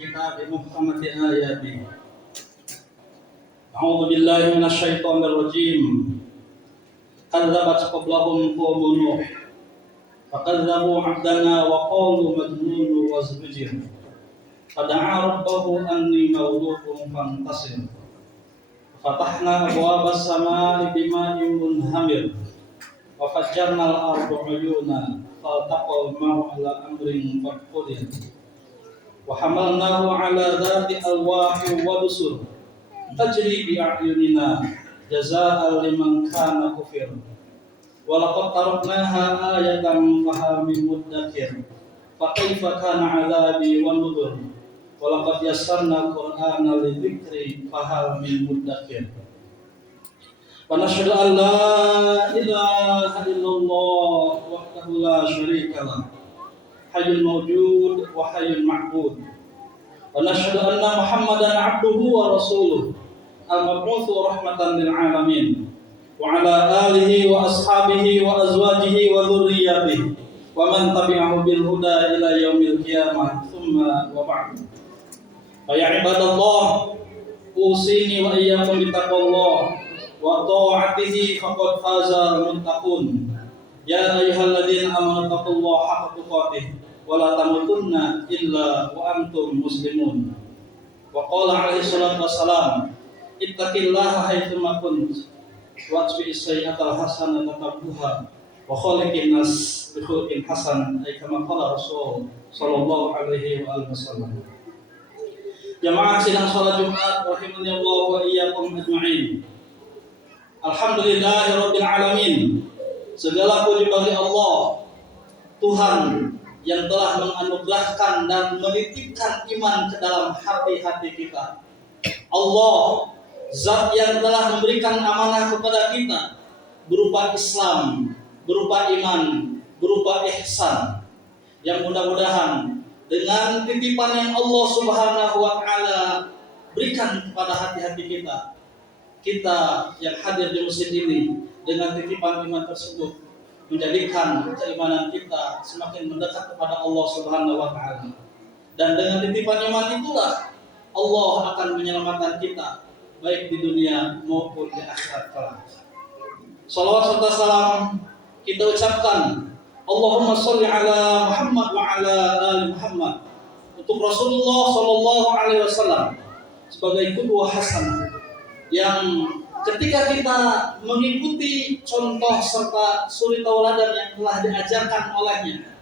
kitab Muhammad ayati. A'udzu billahi minasyaitonir rajim. Kadzabat qablahum qaumun Nuh. Fakadzabu 'abdana wa qalu majnun wa zujir. Fada'a rabbahu anni mawdu'un fantasir. Fatahna abwaabas samaa'i bima'in munhamir. Wa fajjarnal arda 'uyunan faltaqal ma'u 'ala amrin qad qadir. Wa hamalnahu 'ala dhati alwahi wa dusur tajri bi a'yunina jazaa'an liman kana kufir. Wa laqad taraknaha ayatan faha min muddakir. Fa kaifa kana 'adzabi wa nudhur. Wa laqad yassarna al-Qur'ana lidzikri fahal min muddakir. Wa nashhadu an la ilaha illallah wahdahu la syarika lah. Hayyul mawjud wa hayyul ma'bud. Wa nashhadu anna Muhammadan 'abduhu wa rasuluh al-mab'utsu rahmatan lil 'alamin. Wa 'ala alihi wa ashabihi wa azwajihi wa dzurriyyatihi wa man tabi'ahu bil huda ila yaumil qiyamah. Tsumma wa ba'd. Fa ya ibadallah, usini wa iyyakum bi taqwallah wa ta'atihi faqad fazal muttaqun. Ya ayyuhalladzina amanu taqullaha haqqa tuqatih wa la tamutunna illa wa antum muslimun. Wa qala alaihi salatu wassalam, ittaqillaha haitsu ma kunt wa atbi'is sayyi'atal hasanata tamhuha wa khaliqin nas bi khuluqin hasan, ay kama qala Rasul sallallahu alaihi wa alihi wasallam. Jamaah sidang salat Jumat rahimani Allah wa iyyakum ajma'in. Alhamdulillahirabbil alamin. Segala puji bagi Allah, Tuhan yang telah menganugerahkan dan menitipkan iman ke dalam hati-hati kita. Allah, Zat yang telah memberikan amanah kepada kita berupa Islam, berupa iman, berupa ihsan, yang mudah-mudahan dengan titipan yang Allah Subhanahu wa Ta'ala berikan kepada hati-hati kita, kita yang hadir di masjid ini, dengan titipan iman tersebut menjadikan keimanan kita semakin mendekat kepada Allah Subhanahu wa Ta'ala. Dan dengan titipan iman itulah Allah akan menyelamatkan kita baik di dunia maupun di akhirat kelak. Salawat serta salam kita ucapkan Allahumma sholli ala Muhammad wa ala ali Muhammad untuk Rasulullah sallallahu alaihi wasallam sebagai qudwah hasanah yang ketika kita mengikuti contoh serta suri tauladan yang telah diajarkan olehnya,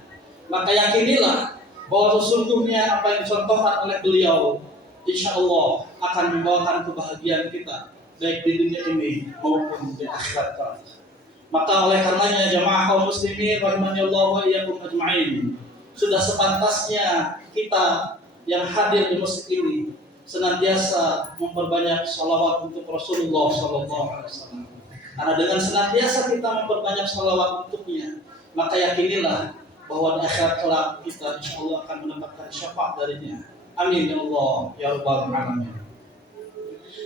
maka yakinilah bahwa sesungguhnya apa yang dicontohkan oleh beliau insya Allah akan membawakan kebahagiaan kita baik di dunia ini maupun di akhirat kelak. Maka oleh karenanya jamaah kaum muslimin rahimani Allah wa iyyakum ajma'in, sudah sepantasnya kita yang hadir di masjid ini senantiasa memperbanyak sholawat untuk Rasulullah SAW. Karena dengan senantiasa kita memperbanyak sholawat untuknya, maka yakinilah bahwa di akhirat kelak kita insya Allah akan mendapatkan syafaat darinya. Amin ya Allah ya rabbal alamin.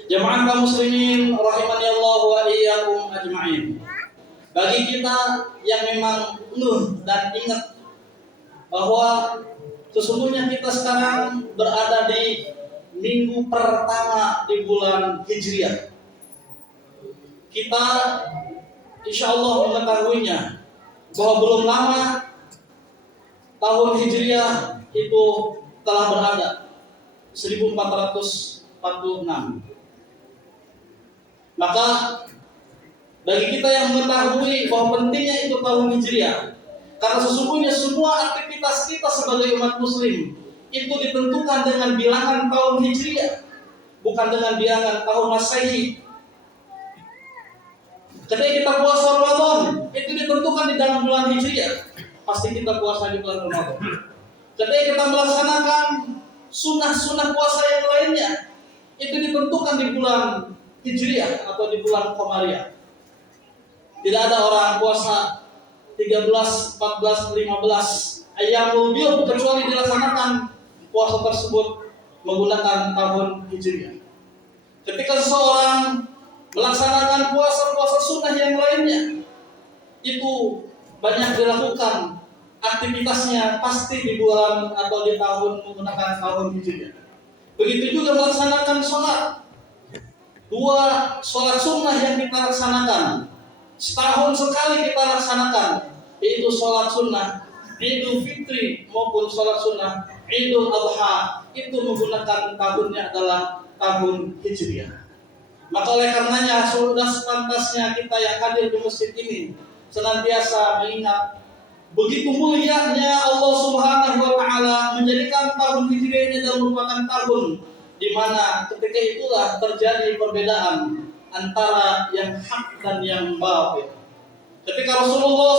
Jamaah kaum muslimin rahimani Allah wa iyyakum ajma'in. Bagi kita yang memang dan ingat bahwa sesungguhnya kita sekarang berada di minggu pertama di bulan Hijriah. Kita insya Allah mengetahuinya bahwa belum lama tahun Hijriah itu telah berada 1446. Maka bagi kita yang mengetahui bahwa pentingnya itu tahun Hijriah, karena sesungguhnya semua aktivitas kita sebagai umat muslim itu ditentukan dengan bilangan tahun Hijriah, bukan dengan bilangan tahun Masehi. Ketika kita puasa Ramadan, itu ditentukan di dalam bulan Hijriah, pasti kita puasa di bulan Ramadan. Ketika kita melaksanakan sunnah-sunnah puasa yang lainnya, itu ditentukan di bulan Hijriah atau di bulan Qamariyah. Tidak ada orang puasa 13, 14, 15 Ayyamul Bid kecuali dilaksanakan puasa tersebut menggunakan tahun Hijriah. Ketika seseorang melaksanakan puasa-puasa sunnah yang lainnya, itu banyak dilakukan aktivitasnya pasti di bulan atau di tahun menggunakan tahun Hijriah. Begitu juga melaksanakan sholat. 2 sholat sunnah yang kita laksanakan, setahun sekali kita laksanakan, yaitu sholat sunnah Idul Fitri maupun sholat sunnah Idul Adha, itu menggunakan tahunnya adalah tahun Hijriah. Maka oleh karenanya sudah sepantasnya kita yang hadir di masjid ini senantiasa mengingat begitu mulianya Allah Subhanahu wa taala menjadikan tahun Hijriah ini adalah merupakan tahun di mana ketika itulah terjadi perbedaan antara yang hak dan yang batil. Ketika Rasulullah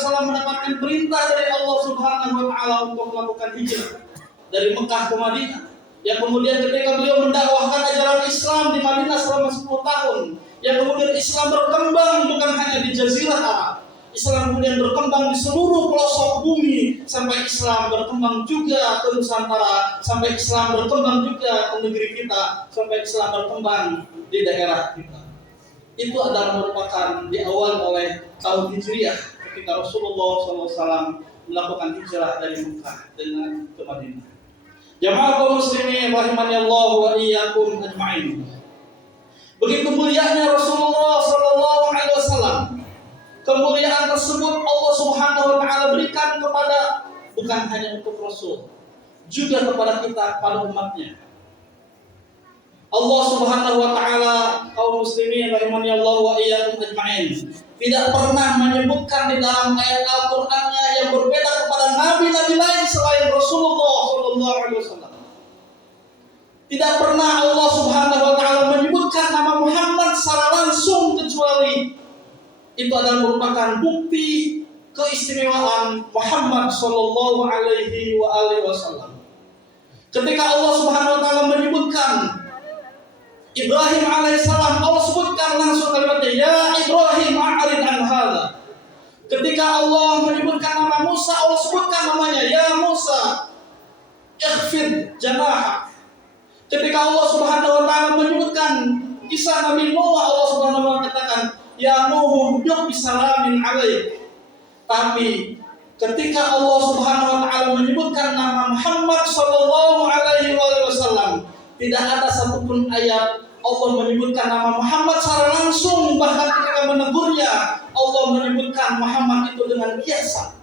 SAW mendapatkan perintah dari Allah Subhanahu wa taala untuk melakukan hijrah dari Mekah ke Madinah, yang kemudian ketika beliau mendakwahkan ajaran Islam di Madinah selama 10 tahun, yang kemudian Islam berkembang bukan hanya di Jazirah Arab, Islam kemudian berkembang di seluruh pelosok bumi, sampai Islam berkembang juga ke Nusantara, sampai Islam berkembang juga ke negeri kita, sampai Islam berkembang di daerah kita. Itu adalah merupakan diawal oleh tahun Hijriah ketika Rasulullah SAW melakukan hijrah dari Mekah dengan ke Madinah. Jamaah kaum muslimin rahimani Allah wa iyyakum ajma'in. Begitu mulianya Rasulullah SAW. Kemuliaan tersebut Allah Subhanahu wa taala berikan kepada bukan hanya untuk Rasul, juga kepada kita, pada umatnya. Allah Subhanahu wa taala, kaum muslimin rahimani Allah wa iyyakum ajma'in, tidak pernah menyebutkan di dalam ayat Al-Qur'annya yang berbeda kepada nabi-nabi lain selain Rasulullah sallallahu alaihi wasallam. Tidak pernah Allah Subhanahu wa taala menyebutkan nama Muhammad secara langsung, kecuali itu adalah merupakan bukti keistimewaan Muhammad sallallahu alaihi wasallam. Ketika Allah Subhanahu wa taala menyebutkan Ibrahim alaihissalam, Allah sebutkan langsung kalimatnya, ya Ibrahim a'rid an hadza. Ketika Allah menyebutkan nama Musa, Allah sebutkan namanya, ya Musa ikhfid janahak. Ketika Allah Subhanahu wa taala menyebutkan kisah Nabi Nuh, Allah Subhanahu wa taala katakan, ya Nuh huduk bisalamin alaik. Tapi ketika Allah Subhanahu wa taala menyebutkan nama Muhammad sallallahu alaihi wasallam, tidak ada satupun ayat Allah menyebutkan nama Muhammad secara langsung. Bahkan ketika menegurnya, Allah menyebutkan Muhammad itu dengan biasa.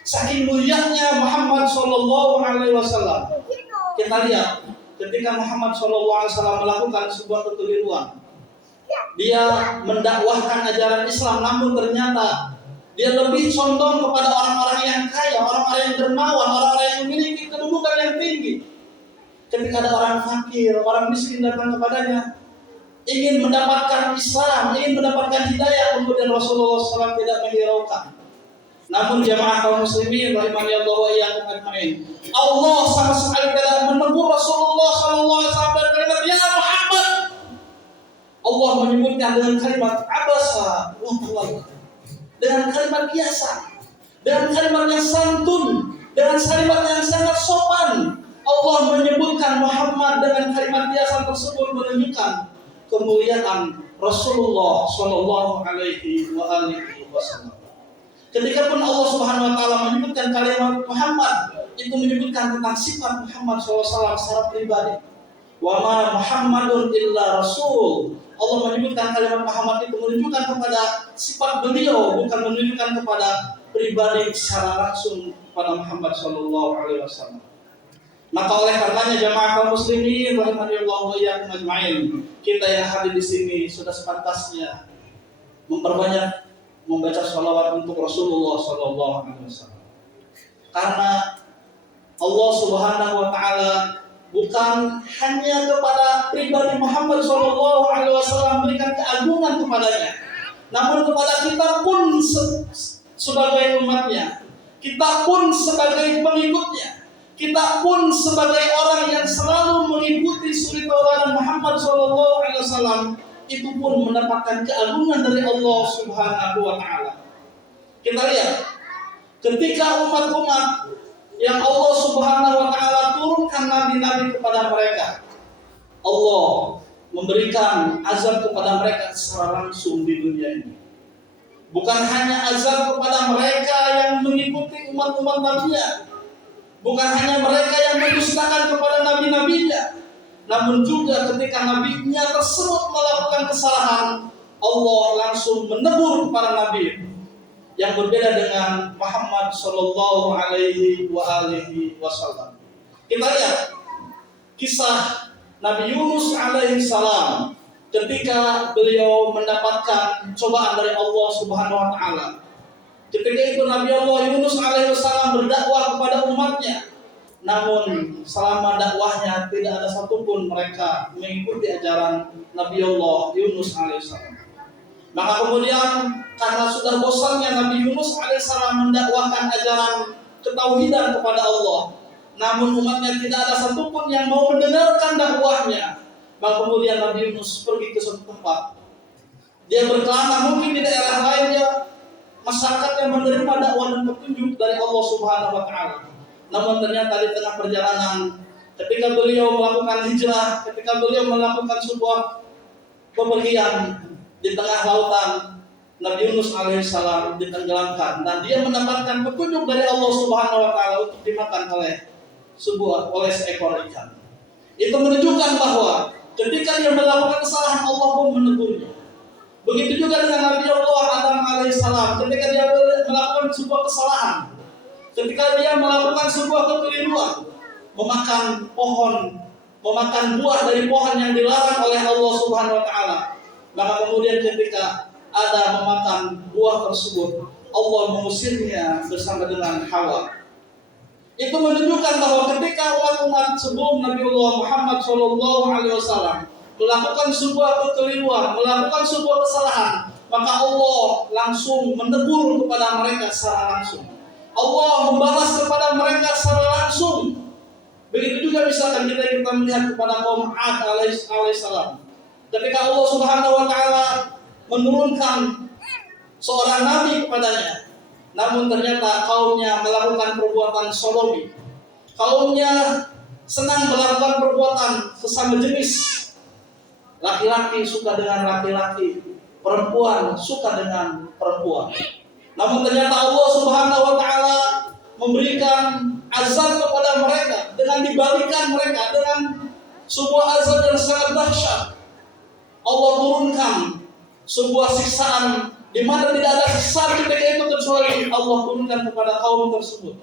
Saking mulianya Muhammad sallallahu alaihi wasallam. Kita lihat ketika Muhammad sallallahu alaihi wasallam melakukan sebuah kekeliruan, dia mendakwahkan ajaran Islam, namun ternyata dia lebih condong kepada orang-orang yang kaya, orang-orang yang dermawan, orang-orang yang memiliki kedudukan yang tinggi. Ketika ada orang fakir, orang miskin datang kepadanya, ingin mendapatkan Islam, ingin mendapatkan hidayah, kemudian Rasulullah SAW tidak menghiraukan. Namun jamaah kaum muslimin rahimani Allah wa iyyakum ajma'in, Allah sama sekali tidak menegur Rasulullah SAW dengan kalimat ya Muhammad. Allah menyebutkan dengan kalimat abasa wa tawalla, dengan kalimat biasa, dengan kalimat yang santun, dengan kalimat yang sangat sopan. Allah menyebutkan Muhammad dengan kalimat biasa tersebut menunjukkan kemuliaan Rasulullah sallallahu alaihi wasallam. Ketika pun Allah Subhanahu wa taala menyebutkan kalimat Muhammad, itu menyebutkan tentang sifat Muhammad SAW secara pribadi. Wa ma Muhammadun illa rasul. Allah menyebutkan kalimat Muhammad itu menunjukkan kepada sifat beliau, bukan menunjukkan kepada pribadi secara langsung pada Muhammad sallallahu alaihi wasallam. Maka oleh karenanya jamaah kaum muslimin rahimanillah wa iyyakum ajma'in, kita yang hadir di sini sudah sepantasnya memperbanyak membaca shalawat untuk Rasulullah sallallahu alaihi wasallam. Karena Allah Subhanahu wa taala bukan hanya kepada pribadi Muhammad sallallahu alaihi wasallam berikan keagungan kepadanya, namun kepada kita pun sebagai umatnya, kita pun sebagai pengikutnya, kita pun sebagai orang yang selalu mengikuti suri tauladan Muhammad sallallahu alaihi wasallam, itu pun mendapatkan keagungan dari Allah Subhanahu wa taala. Kita lihat ketika umat-umat yang Allah Subhanahu wa taala turunkan nabi-nabi kepada mereka, Allah memberikan azab kepada mereka secara langsung di dunia ini. bukan hanya azab kepada mereka yang mengikuti umat-umat Nabi-Nya, bukan hanya mereka yang mendustakan kepada nabi-nabinya, namun juga ketika nabinya tersebut melakukan kesalahan, Allah langsung menegur para nabi, yang berbeda dengan Muhammad Shallallahu Alaihi Wasallam. Kita lihat kisah Nabi Yunus alaihi salam ketika beliau mendapatkan cobaan dari Allah Subhanahu Wa Taala. Ketika itu Nabi Allah Yunus alaihi salam berdakwah kepada umatnya, namun selama dakwahnya tidak ada satupun mereka mengikuti ajaran Nabi Allah Yunus alaihissalam. Maka kemudian karena sudah bosannya Nabi Yunus alaihissalam mendakwahkan ajaran ketauhidan kepada Allah, namun umatnya tidak ada satupun yang mau mendengarkan dakwahnya, maka kemudian Nabi Yunus pergi ke suatu tempat. Dia berkelana mungkin di daerah lainnya masyarakat yang menerima dakwah dan petunjuk dari Allah Subhanahu Wa Taala. Namun ternyata di tengah perjalanan, ketika beliau melakukan hijrah, ketika beliau melakukan sebuah bepergian di tengah lautan, Nabi Yunus alaihissalam ditenggelamkan dan dia mendapatkan petunjuk dari Allah Subhanahu Wa Taala untuk dimakan oleh seekor ikan. Itu menunjukkan bahwa ketika dia melakukan kesalahan, Allah pun menegurnya. Begitu juga dengan Nabi Allah Adam alaihissalam, ketika dia melakukan sebuah kesalahan, ketika dia melakukan sebuah kekeliruan, memakan buah dari pohon yang dilarang oleh Allah Subhanahu Wa Taala, maka kemudian ketika Adam memakan buah tersebut, Allah mengusirnya bersama dengan Hawa. Itu menunjukkan bahwa ketika umat-umat sebelum Nabi Allah Muhammad SAW melakukan sebuah kekeliruan, melakukan sebuah kesalahan, maka Allah langsung menegur kepada mereka secara langsung. Allah membalas kepada mereka secara langsung. Begitu juga misalkan kita melihat kepada kaum Ad alaihissalam. Ketika Allah Subhanahu Wa Taala menurunkan seorang nabi kepadanya, namun ternyata kaumnya melakukan perbuatan sodomi. Kaumnya senang melakukan perbuatan sesama jenis. Laki-laki suka dengan laki-laki, perempuan suka dengan perempuan. Namun ternyata Allah Subhanahu Wa Taala memberikan azab kepada mereka dengan dibalikan mereka dengan sebuah azab yang sangat dahsyat. Allah turunkan sebuah siksaan di mana tidak ada siksaan ketika itu kecuali Allah turunkan kepada kaum tersebut.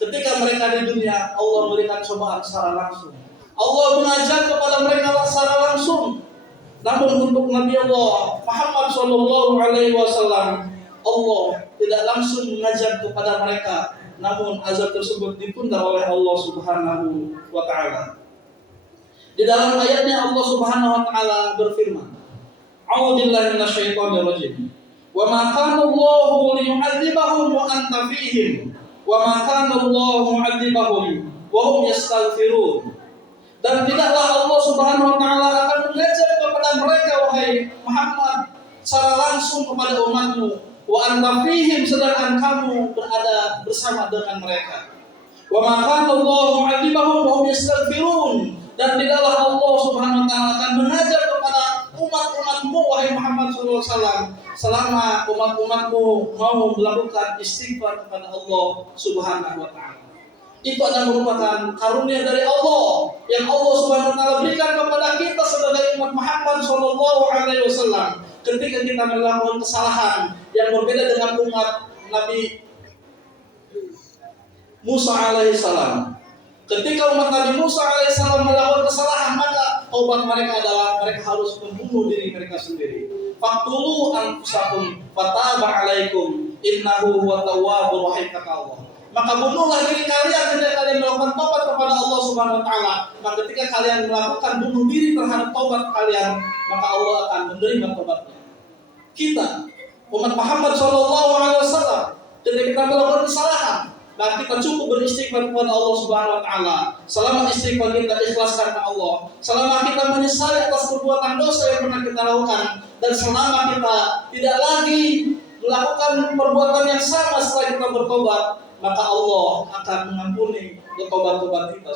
Ketika mereka di dunia, Allah memberikan cobaan secara langsung. Allah mengajar kepada mereka secara langsung. Namun untuk Nabi Allah Muhammad SAW, Allah tidak langsung mengajar kepada mereka, namun azab tersebut ditunda oleh Allah Subhanahu Wa Taala. Di dalam ayatnya Allah Subhanahu Wa Taala berfirman, "A'udzubillahi minasyaitonir rajim. Wa ma kana Allahu liyu'adzibahum wa anta fihim, wa ma kana Allahu mu'adzibahum wa hum yastaghfirun." Dan tidaklah Allah Subhanahu Wa Taala akan mengajar kepada mereka, wahai Muhammad, secara langsung kepada umatmu, wa anta fihim, sedangkan kamu berada bersama dengan mereka. Wa ma kana Allahu mu'adzibahum wa hum yastaghfirun. Dan tidaklah Allah Subhanahu Wa Taala akan mengajar kepada umat-umatmu, wahai Muhammad SAW, selama umat-umatmu mau melakukan istighfar kepada Allah Subhanahu Wa Taala. Itu adalah merupakan karunia dari Allah yang Allah Subhanahu Wa Taala berikan kepada kita sebagai umat Muhammad SAW. Ketika kita melakukan kesalahan yang berbeda dengan umat Nabi Musa alaihissalam. Ketika umat Nabi Musa alaihissalam melakukan kesalahan, maka taubat mereka adalah mereka harus membunuh diri mereka sendiri. Faqtulu anfusakum fataba alaikum innahu huwa tawwabur rahim, kata Allah. Maka bunuhlah diri kalian ketika kalian melakukan taubat kepada Allah Subhanahu Wa Taala. Maka ketika kalian melakukan bunuh diri terhadap taubat kalian, maka Allah akan menerima taubatnya. Kita umat Muhammad SAW, ketika kita melakukan kesalahan, maka kita cukup beristighfar kepada Allah Subhanahu Wa Taala. Selama istighfar kita ikhlas karena Allah, selama kita menyesali atas perbuatan dosa yang pernah kita lakukan, dan selama kita tidak lagi melakukan perbuatan yang sama setelah kita bertobat, maka Allah akan mengampuni tobat-tobat kita.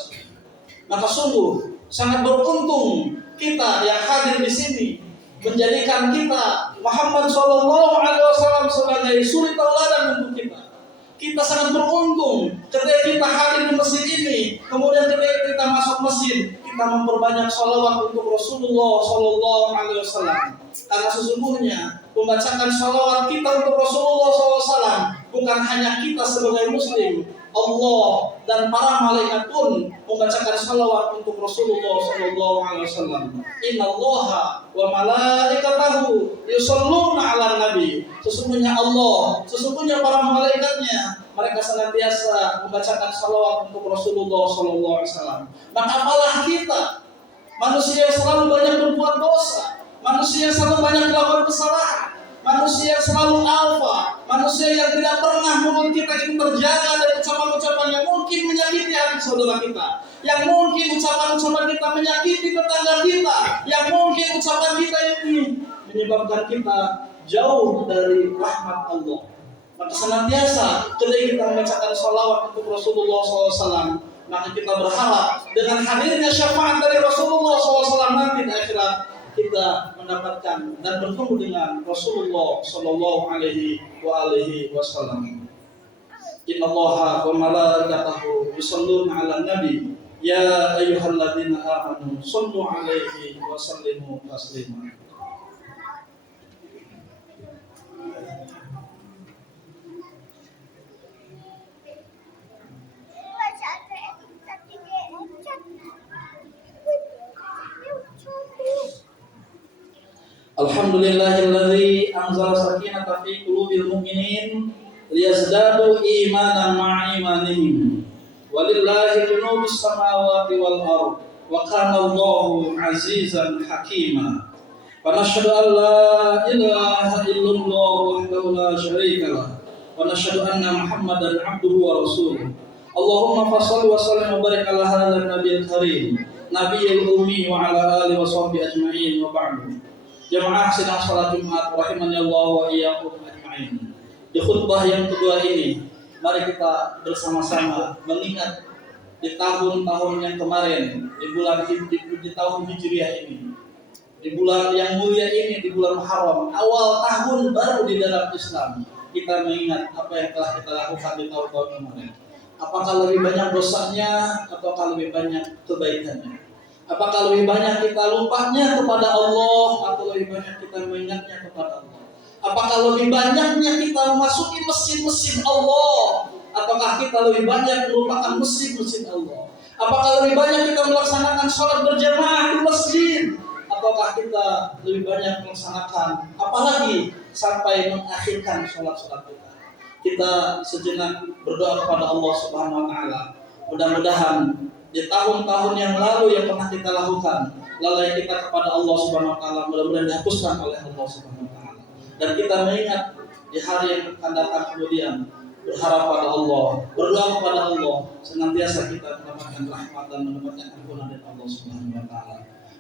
Maka sungguh sangat beruntung kita yang hadir di sini, menjadikan kita Muhammad Shallallahu Alaihi Wasallam sebagai suri tauladan untuk kita. Kita sangat beruntung ketika kita hadir di masjid ini, kemudian ketika kita masuk masjid, kita memperbanyak sholawat untuk Rasulullah Shallallahu Alaihi Wasallam. Karena sesungguhnya membacakan sholawat kita untuk Rasulullah SAW bukan hanya kita sebagai Muslim, Allah dan para malaikat pun membacakan salawat untuk Rasulullah sallallahu alaihi wasallam. Innallaha wa malaikatahu yusholluna 'alan nabi. Sesungguhnya Allah, sesungguhnya para malaikatnya, mereka senantiasa membacakan salawat untuk Rasulullah sallallahu alaihi wasallam. Maka apalah kita, manusia yang selalu banyak berbuat dosa, manusia yang selalu banyak melakukan kesalahan, manusia yang selalu alfa, manusia yang tidak pernah mulut kita itu terjaga dari ucapan-ucapan yang mungkin menyakiti hati saudara kita, yang mungkin ucapan-ucapan kita menyakiti tetangga kita, yang mungkin ucapan kita ini menyebabkan kita jauh dari rahmat Allah. Maka senantiasa ketika kita membacakan sholawat untuk Rasulullah SAW, maka kita berharap dengan hadirnya syafaat dari Rasulullah SAW nanti di akhirat, kita mendapatkan dan bertemu dengan Rasulullah Sallallahu Alaihi Wasallam. Innallaha wa malaikatahu yusholluna 'alan nabi ya ayyuhalladzina amanu shallu 'alaihi wa sallimu taslima. Alhamdulillahilladzi anzala sakinata fi qulubil mu'minin liyazdadu imanan ma'a imanihim. Walillahi junubus samawati wal ardh wa kana Allahu azizan hakima. Wa nashhadu an la ilaha illallah wahdahu la syarika lah wa nashhadu anna Muhammadan 'abduhu wa rasuluh. Allahumma shalli wa sallim wa barik ala hadzal nabiyil karim nabiyil ummi wa ala alihi wa sahbihi ajma'in wa ba'du. Jamaah sidang salat Jumat rahimani Allah wa iyyakum ajma'in. Di khutbah yang kedua ini, mari kita bersama-sama mengingat di tahun-tahun yang kemarin, di tahun Hijriah ini, di bulan yang mulia ini, di bulan Muharram, awal tahun baru di dalam Islam. Kita mengingat apa yang telah kita lakukan di tahun-tahun kemarin. Apakah lebih banyak dosanya ataukah lebih banyak kebaikannya? Apakah lebih banyak kita lupanya kepada Allah atau lebih banyak kita mengingatnya kepada Allah? Apakah lebih banyaknya kita memasuki masjid-masjid Allah ataukah kita lebih banyak melupakan masjid-masjid Allah? Apakah lebih banyak kita melaksanakan sholat berjamaah di masjid ataukah kita lebih banyak melaksanakan apalagi sampai mengakhirkan sholat-sholat kita? Kita sejenak berdoa kepada Allah Subhanahu wa taala. Mudah-mudahan di tahun-tahun yang lalu yang pernah kita lakukan, lalai kita kepada Allah Subhanahu wa taala mudah-mudahan dihapuskan oleh Allah Subhanahu wa taala. Dan kita mengingat di hari yang akan datang kemudian berharap pada Allah, berdoa kepada Allah, senantiasa kita mendapatkan rahmat dan mendapatkan ampunan dari Allah Subhanahu wa taala.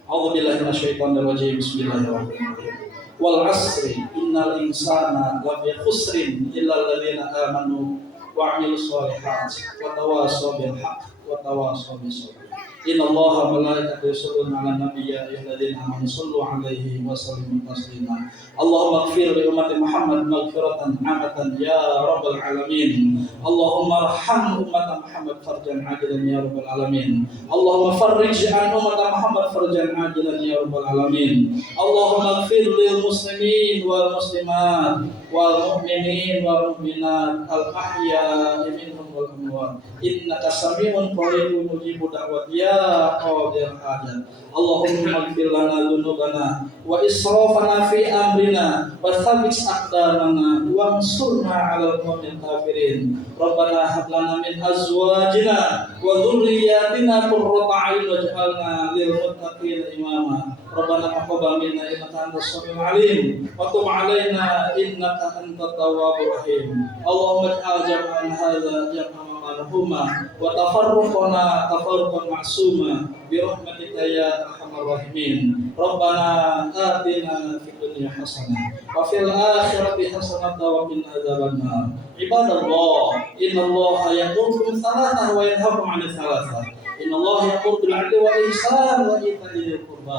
A'udzubillahi minasyaitonir rajim. Bismillahirrahmanirrahim. Wal 'asri innal insana lafi khusrin illa alladziina aamanu wa 'amilus shalihaati wa tawassaw bil haqq wa tawassaw bis sabr. Innallaha wa malaikatahu yusholluna 'alan nabi ya ayyuhalladzina amanu shallu 'alaihi wa sallimu taslima. Allahumma ighfir li ummati Muhammad maghfiratan 'amatan ya rabbal alamin. Allahumma arham ummata Muhammad farjan 'ajilan ya rabbal alamin. Allahumma farrij 'an ummata Muhammad farjan 'ajilan ya rabbal alamin. Allahumma ighfir lil muslimin wal muslimat wal mu'minin wal mu'minat al ahya'i minhum wal amwat. Innaka sami'un qaribun mujibud da'wat ya qadir hajat. Allahumma ighfir lana dzunubana wa israfana fi amrina wa thabbit aqdamana wa ansurna 'alal qawmil kafirin. Rabbana hab lana min azwajina wa dhurriyyatina qurrata a'yun waj'alna lil muttaqina imama. Rabbana taqabbal minna innaka antas samiul 'alim wa tub 'alaina innaka antat tawwabur rahim. Allahumma ij'al jam'an hadza jam'an marhuma wa tafarruqana tafarruqan ma'suma bi rahmatika ya arhamar rahimin. Rabbana atina fid dunya hasanah wa fil akhirati hasanah wa qina adzabannar. Ibadallah, innallaha ya'muru bil salati wa yanha 'anil salati. Innallaha ya'muru bil 'adli wal ihsani wa ita'i dzil qurba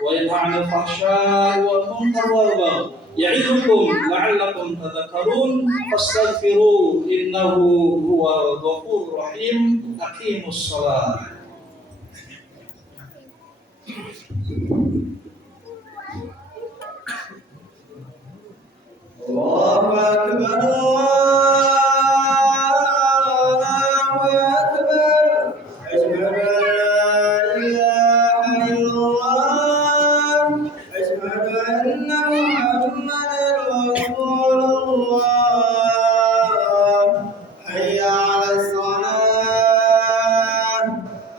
wa yanha 'anil fahsya'i wal munkari wal baghi ya'idukum la'allakum tadhakkarun fastaghfiru innahu huwal ghafurur rahim. Aqimus shalah. Allahu akbar, Allahu akbar. Asyhadu an la ilaha illallah, asyhadu anna Muhammadar Rasulullah. Hayya 'alas shalah,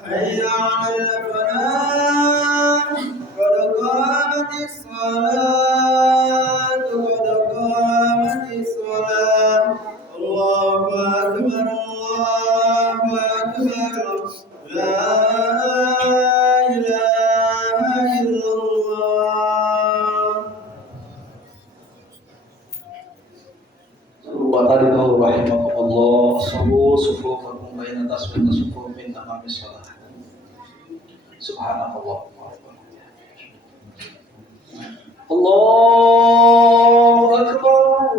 hayya 'alal falah, qad qamatis shalah. Rahimakumullah, sufufakum baina tasbih sufuf min tamamis shalah. Subhanallah. Allahu akbar.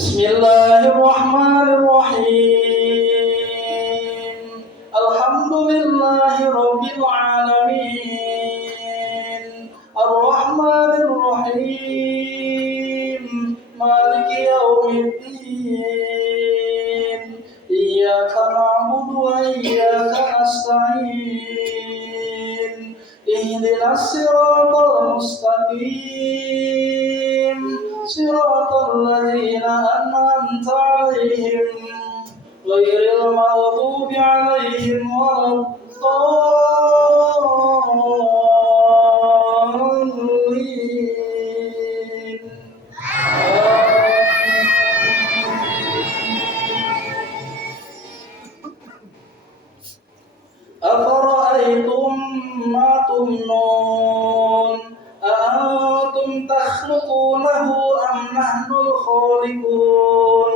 Bismillahirrahmanirrahim. Alhamdulillahi rabbil alamin. Ar-Rahmanir Rahim. Maliki yaumiddin. Iyyaka na'budu wa iyyaka nasta'in. Ihdinas siratal mustaqim. Siratal ladzina an'amta 'alaihim ghairil maghdubi 'alaihim waladdallin. Afara'aytum ma tumnun أأنتم تخلقونه أم نحن الخالقون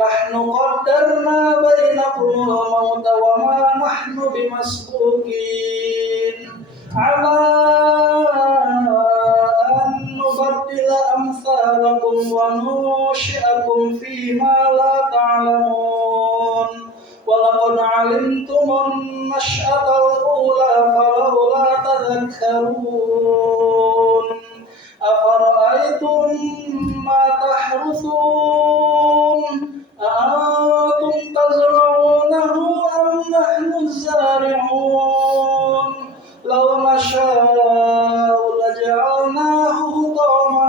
نحن قدرنا بينكم الموت وما نحن بمسبوقين على أن نبدل أمثالكم وننشئكم فيما لا تعلمون ولقد علمتم النشأة الأولى فلولا تذكرون أفرأيتم ما تحرثون أأنتم تزرعونه أم نحن الزارعون لو نشاء لجعلناه حطاما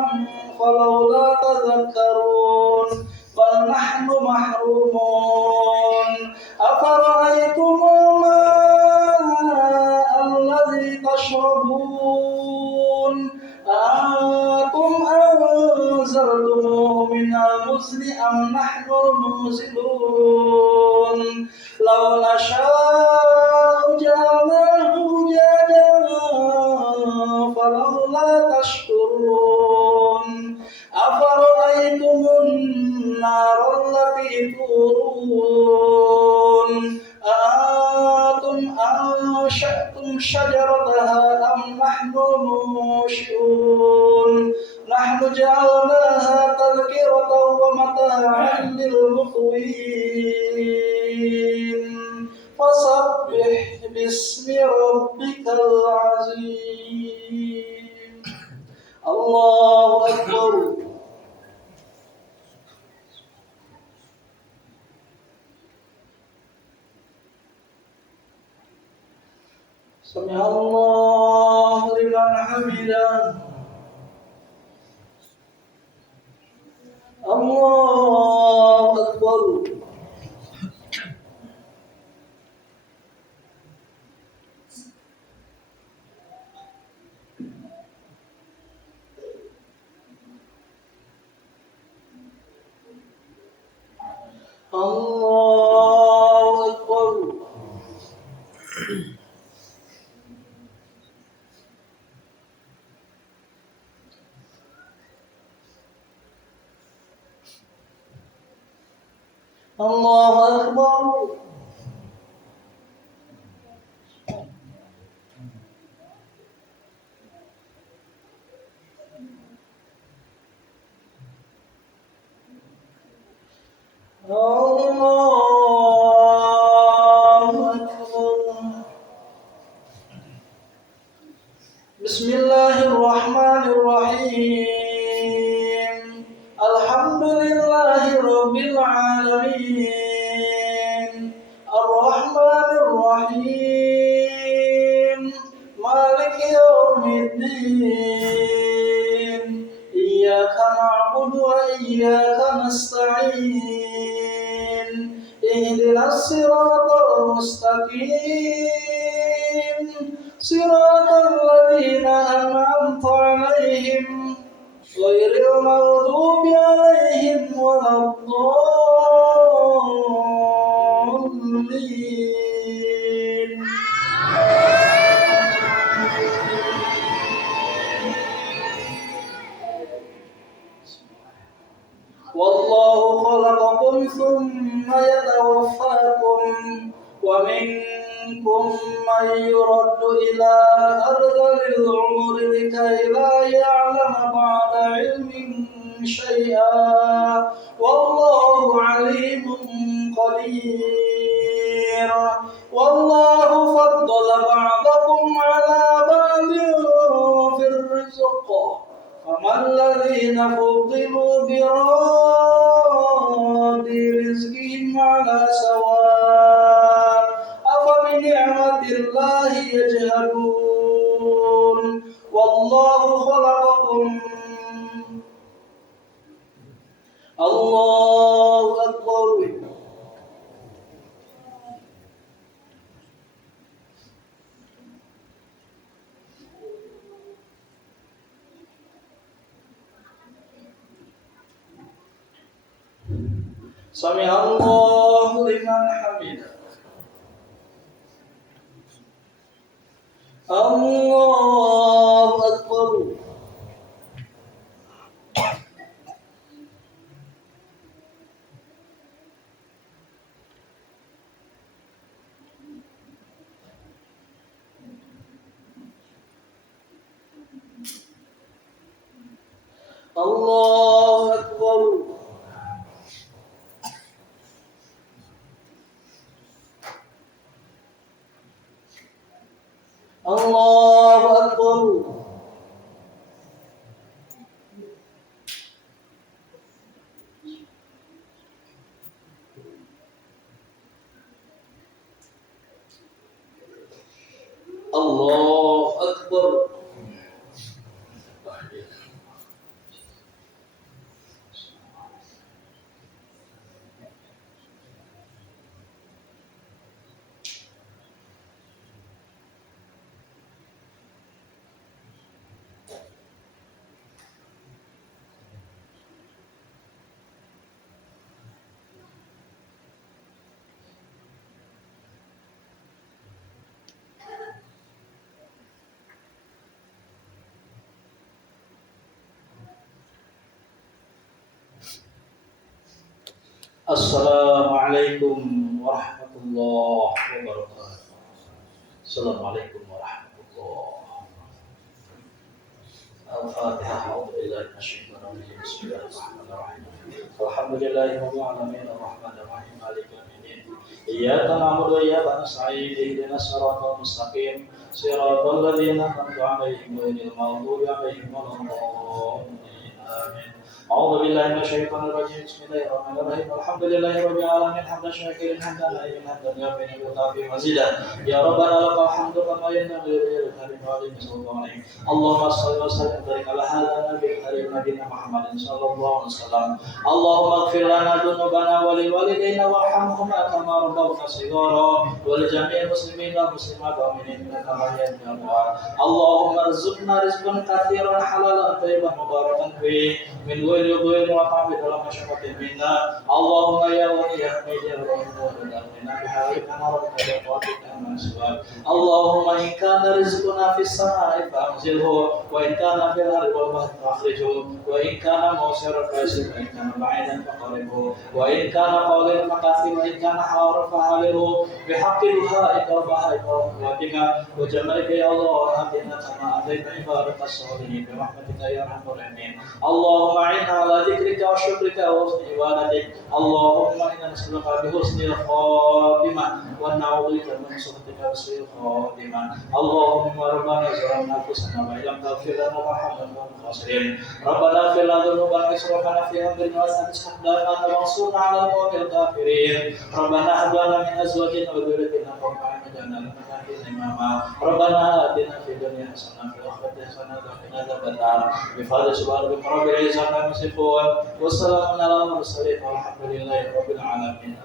فلولا تذكرون بل نحن محرومون أفرأيتم الماء الذي تشربون أأنتم أنزلتموه من المزن أم نحن المنزلون لو نشاء جعلناه أجاجا فلولا تشكرون أفرأيتم النار التي تورون أأنتم أنشأتم شجرتها أم نحن المنشئون نحن جعلناها تذكرة ومتاعا للمقوين فسبح باسم ربك العظيم. الله أكبر. سمع الله لمن حمده. الله أكبر. الله أكبر. Allahu Akbar. Allahu Akbar. Bismillahirrahmanirrahim. Alhamdulillahi rabbil alamin. Ar-Rahmanir Rahim. Maliki yaumiddin. Iyyaka na'budu wa iyyaka nasta'in. Ihdinas siratal mustaqim. Siratal ladzina an'amta 'alaihim ghairil maghdubi 'alaihim waladdallin. Wallahu khalaqakum thumma yatawaffakum wa minkum man yuraddu ila ardhil umri likay la ya'lama ba'da ilmin shay'a wallahu alimun qadir. Wallahu faddala ba'dakum ala ba'din fir rizq. فما الذين فضلوا براد رزقهم على سواء أفبنعمة الله يجهلون والله خلقكم. الله أكبر. Sami Allahu liman hamidah. Allahu Akbar. Allahu Akbar. Allahu Akbar. Allahu Akbar. Assalamualaikum warahmatullahi wabarakatuh. Assalamualaikum warahmatullahi wabarakatuh. Al-Fatihah. A'udzubillahi minasyaitonir rajim. Bismillahirrahmanirrahim. Alhamdulillahi rabbil alamin arrahmanir rahim maliki yaumiddin. Iyyaka na'budu wa iyyaka nasta'in. Ihdinas siratal mustaqim. Siratal ladzina an'amta 'alaihim ghairil maghdubi 'alaihim waladdallin. Amin. أعوذ بالله من الشيطان الرجيم. بسم الله الرحمن الرحيم. الحمد لله رب العالمين حمدا شاكرا حمدا نعيما حمدا يوافي ويكافئ مزيدا. يا ربنا لك الحمد كما ينبغي لجلال وعظيم سلطانك. اللهم صل وسلم وبارك على هذا النبي الكريم نبينا محمد صلى الله عليه وسلم. اللهم اغفر لنا ذنوبنا ولوالدينا وارحمهما كما ربونا صغارا ولجميع المسلمين والمسلمات والمؤمنين انك حي الأموات. اللهم ارزقنا رزقا كثيرا حلالا طيبا مباركا فيه من غير ridhoin wa ta'fi dalam masyarakat minna. Allahumma ya wali ya hamid ya rahman ya rahim bihalika naraka ya qatika maswa. Allahumma in kana rizquna fis samai fa'anzilhu wa in kana fil ardi wal bahri fakhrijhu wa in kana mawsiran fasil wa in kana ba'idan faqribhu wa in kana qawlan faqasi wa in kana hawran fa'alihu bihaqqi duhaika wa bahaika wa rahmatika wa jamalika ya Allah atina kama ataita ibadat as-salihin bi rahmatika ya arhamar rahimin. Allahumma inna ala dzikrika wa syukrika wa husni ibadatik. Allahumma inna nas'aluka bi husnil khatimah wa na'udzubika min su'il khatimah. Allahumma rabbana zalamna anfusana wa illam taghfir lana wa tarhamna wa khasirin. Rabbana fil dzunubana israfana fi amrina wa sabqna wa ansurna 'ala al-qawmil kafirin. Rabbana hab lana min azwajina wa dhurriyyatina qurrata a'yun waj'alna imama. Rabbana atina fid dunya hasanah wa fil akhirati hasanah wa qina adzaban nar. Bi fadli subhanaka rabbil izzati amma yasifun wa salamun 'alal mursalin walhamdulillahi rabbil alamin.